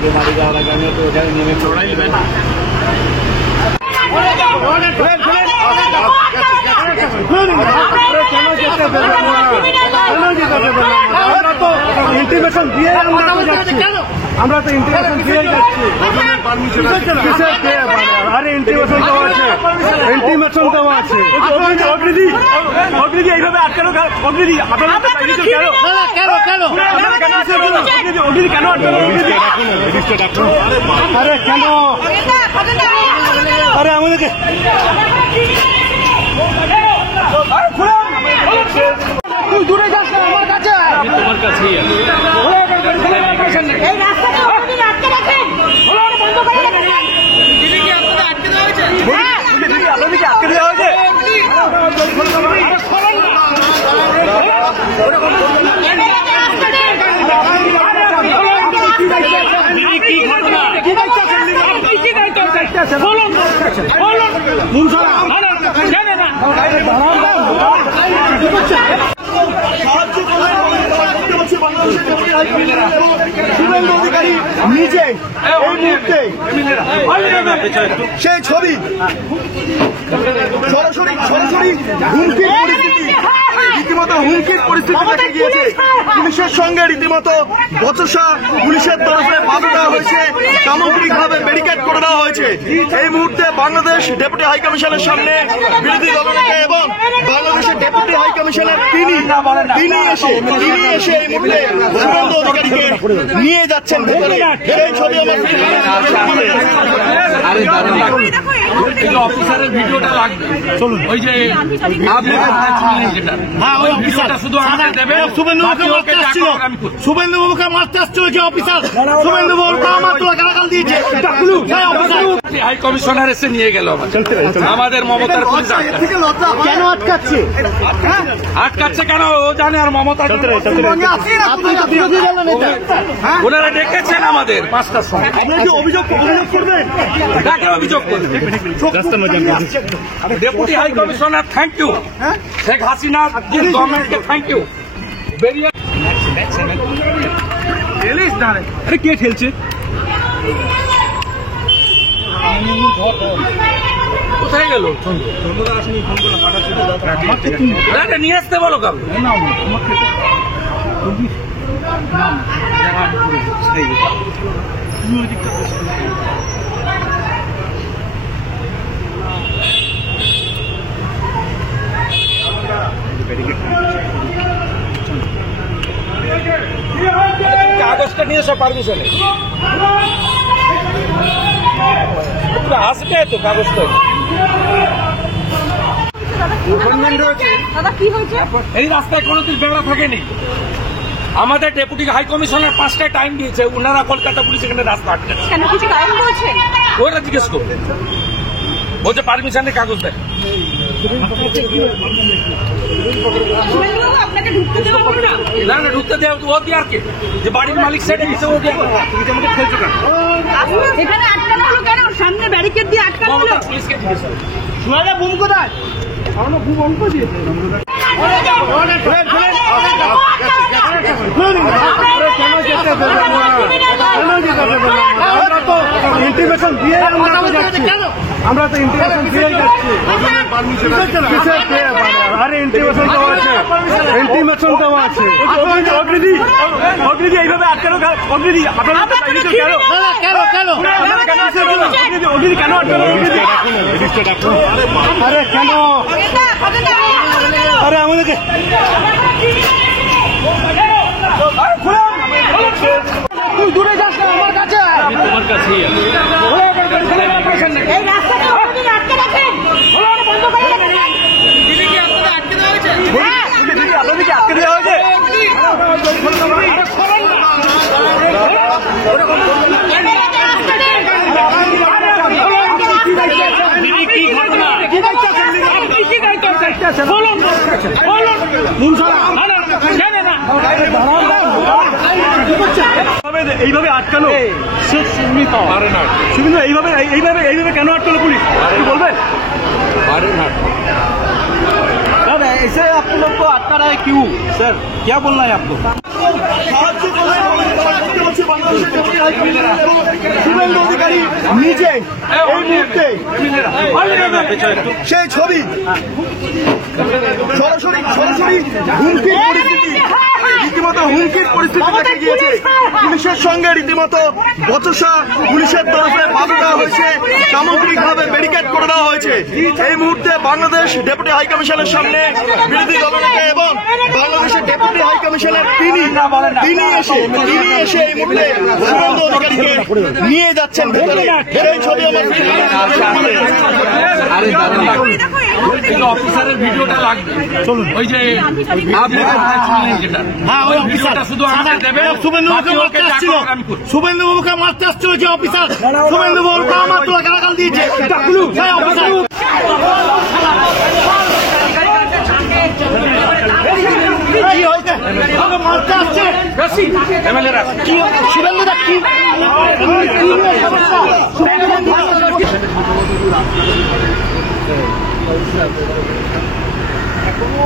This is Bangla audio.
आगे मारी जा रहा है तो उधर नेमे छोड़ा ही इंटीमेशन दिए আমরা তো ইন্টিমেশন দিয়ে যাচ্ছি আরে ইন্টিমেশন দেওয়া আছে ইন্টিমেশন দেওয়া আছে অগ্নিদি এইভাবে আটকানো অগ্নিদি আদালত কেন অগ্নিদি কেন আটকানো আরে কেন আরে আমাদেরকে তুই দূরে যাস না আমার কাছে তোমার কাছেই আছে এই রাস্তাটা আপনি আটকে রাখেন ওরা বন্ধ করে রাখেন দিদি কি আপনাদের আটকে দেওয়া হয়েছে হ্যাঁ দিদি আপনাদের কি আটকে দেওয়া হয়েছে কি ঘটনা কি দায়িত্ব বলুন মুনসারা জানে না শুভেন্দু অধিকারী নিজে এই মুহূর্তে সেই ছবি সরাসরি হুমকির পরিস্থিতি রীতিমতো হুমকির পরিস্থিতি দেখে গিয়েছে পুলিশের সঙ্গে রীতিমতো বচসা পুলিশের তরফে বাধা দেওয়া হয়েছে সামগ্রিকভাবে ব্যারিকেড করে দেওয়া হয়েছে এই মুহূর্তে বাংলাদেশ ডেপুটি হাইকমিশনের সামনে বিরোধী দলনেতা এবং বাংলাদেশের ডেপুটি হাইকমিশনার তিনি এসে এই মুহূর্তে শুভেন্দু অধিকারীকে নিয়ে যাচ্ছেন ভেতরে সেই ছবি অফিসারের ভিডিওটা লাগবে চলুন ওই যে শুভেন্দু বাবুকে মারতে আসছিল যে অফিসার শুভেন্দু বাবুকে আমার তো গালাগাল দিয়েছে হাই কমিশনার এসে নিয়ে গেল আমাদের মমতার পুলিশ কেন আটকাচ্ছে কেন ও জানে আর মমতা ওনারা ডেকেছেন আমাদের 5টার সময় অভিযোগ করবেন কাকে অভিযোগ করবেন deputy high commissioner thank you Sheikh Hasina গভর্নমেন্টকে থ্যাংক ইউ বেরিয়ে আরে কে ঠেলছে কোথায় গেল নিয়ে আসতে বলো কাউকে কাগজটা নিয়ে এসো পারমিশনে আসবে তো কাগজটা এই রাস্তায় কোনোদিন বেড়া থাকেনি আমাদের ডেপুটি হাই কমিশনার 5টায় টাইম দিয়েছে ওনারা কলকাতা পুলিশ এখানে রাস্তা আটকাচ্ছে ওরা জিজ্ঞেস করবে বলছে পারমিশনের কাগজ দেয় না না ঢুকতে দেওয়া ও দিয়ে আর কে যে বাড়ির মালিক সেটা দিচ্ছে ও দিয়ে সামনে ব্যারিকেড দিয়ে আটকানো হলো পুলিশকে জিজ্ঞেস শোনা বুম কোথায় বুম অঙ্ক দিয়েছে ইন্টিমেশন দিয়ে আমরা তো ইন্টিমেশন দিয়ে যাচ্ছি আরে ইন্টিমেশন দেওয়া আছে ইন্টিমেশন দেওয়া আছে অগ্নিদি এইভাবে আটকানো অগ্নিদি আদালত অগ্নিদি কেন আটকানো আরে কেন আরে আমাদেরকে তুই দূরে যাস না আমার কাছে তোমার কাছেই আছে এই রাস্তাটা আপনি আটকে রাখেন ওরা বন্ধ করে রাখেন দিদি কি আপনাদের আটকে দেওয়া হয়েছে হ্যাঁ দিদি আপনাদের কি আটকে দেওয়া হয়েছে কি ঘটনা কি দায়িত্ব বলুন মুনসারা জানে না এইভাবে আটকানো পারে না শুধু এইভাবে কেন আটকালো পুলিশ কি বলবেন सर ऐसे आप लोग को अटका रहा है क्यों सर क्या बोलना है आपको নিজে এই মুহূর্তে সেই ছবি সরাসরি হুমকির পরিস্থিতি, রীতিমতো হুমকির পরিস্থিতি দেখা গিয়েছে। পুলিশের সঙ্গে রীতিমতো বচসা, পুলিশের তরফে বাধা দেওয়া হয়েছে, সামগ্রিকভাবে ব্যারিকেড করে দেওয়া হয়েছে। এই মুহূর্তে বাংলাদেশ ডেপুটি হাই কমিশনের সামনে বিরোধী দলনেতা এবং বাংলাদেশের ডেপুটি হাই কমিশনার তিনি এসে এই মুহূর্তে শুভেন্দু অধিকারীকে নিয়ে যাচ্ছেন ভেতরে। সেই ছবি আমার অফিসারের ভিডিওটা লাগবে, ওই যে শুধু আমাদের দেবে। শুভেন্দু বাবুকে মারতে আসছিল যে অফিসার, শুভেন্দু বাবুকে আমার তো গালাগাল দিয়েছে। মারতে আসছে শুভেন্দুদা কি এখনো